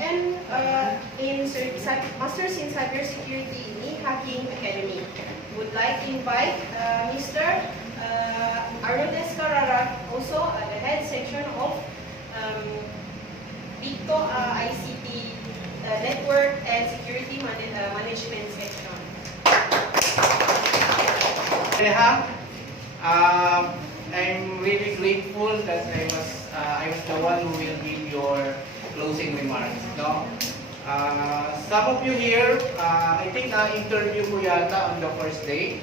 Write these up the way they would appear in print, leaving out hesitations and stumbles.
and Masters in Cybersecurity in Hacking Academy. Would like to invite Mr. Arnold Escarara, also the head section of Victo ICT Network and Security Management section. I'm really grateful that I was the one who will give your closing remarks. No? Some of you here, I think na-interview ko yata on the first day.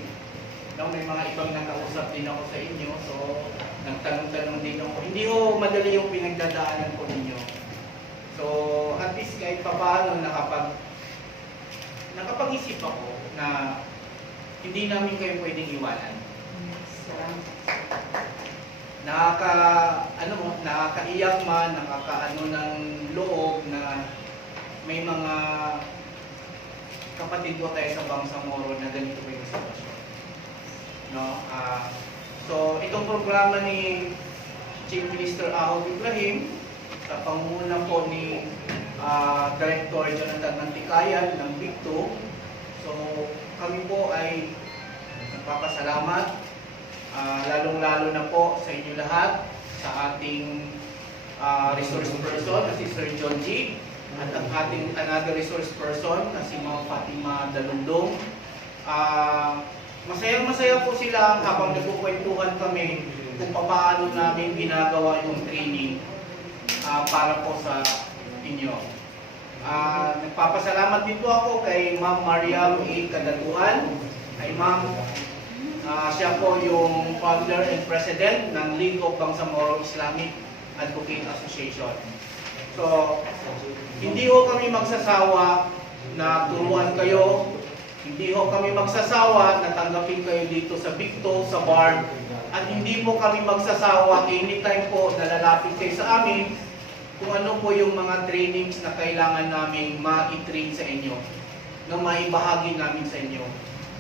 No, may mga ibang nakausap din ako sa inyo, so nagtanong-tanong din ako. Hindi ho madali yung pinagdadaanan ko ninyo. So, at least kahit papaano nakapag-isip ako na hindi namin kayo pwedeng iwanan. Nakakaiyak man, nakakaano ng loob na may mga kapatid ko tayo sa Bangsamoro na ganito pa yung sitwasyon. No? So, itong programa ni Chief Minister Ahod Ibrahim sa pangunguna po ni Director Jonathan Mantikayan ng Victo. So, kami po ay nagpapasalamat, lalong-lalo na po sa inyo lahat, sa ating resource person na si Sir John G. At ang ating another resource person na si Ma'am Fatima Dalundong. Masayang-masaya po sila habang nagkukwentuhan kami kung paano namin ginagawa yung training para po sa inyo. Nagpapasalamat din po ako kay Ma'am Mariam A. Kadatuhan. Ay Ma'am, siya po yung founder and president ng League of Bangsamoro Islamic Advocate Association. So, hindi ho kami magsasawa na turuan kayo, hindi ho kami magsasawa na tanggapin kayo dito sa Victo, sa BARB, at hindi po kami magsasawa anytime po na lalapit kayo sa amin kung ano po yung mga trainings na kailangan namin ma-train sa inyo, na maibahagi namin sa inyo.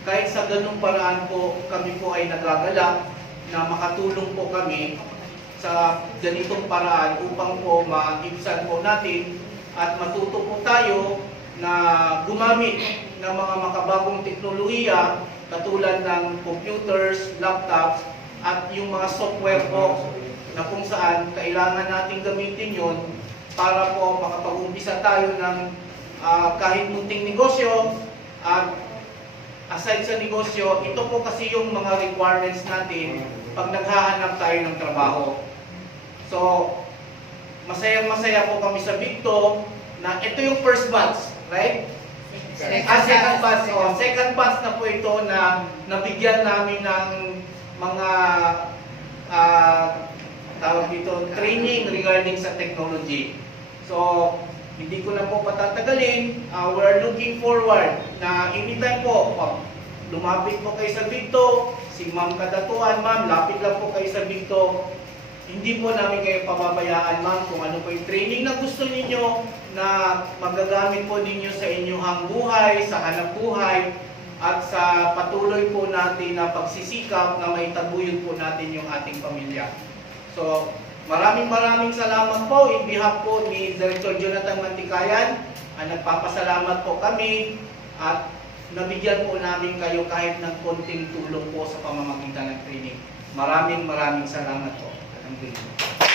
Kahit sa ganung paraan po, kami po ay nagagalak na makatulong po kami sa ganitong paraan upang po maibsan po natin at matuto po tayo na gumamit ng mga makabagong teknolohiya katulad ng computers, laptops, at yung mga software po na kung saan kailangan natin gamitin yon para po makapag-umpisa tayo ng kahit munting negosyo. At aside sa negosyo, ito po kasi yung mga requirements natin pag naghahanap tayo ng trabaho. So, masayang-masaya po kami sa Victo na ito yung first batch, right? Second batch. Second batch na po ito na nabigyan namin ng mga tawag dito, training regarding sa technology. So, hindi ko na po patatagalin. We're looking forward na anytime po, lumapit po kayo sa Victo, si Ma'am Kadatuan, Ma'am, lapit lang po kayo sa Victo. Hindi po namin kayo pababayaan, Ma'am, kung ano po yung training na gusto ninyo na magagamit po ninyo sa inyong buhay, sa hanap buhay, at sa patuloy po natin na pagsisikap na maitaguyod po natin yung ating pamilya. So, maraming salamat po in behalf po ni Director Jonathan Mantikayan. Nagpapasalamat po kami at nabigyan po namin kayo kahit ng konting tulong po sa pamamagitan ng training. Maraming salamat po. Thank you.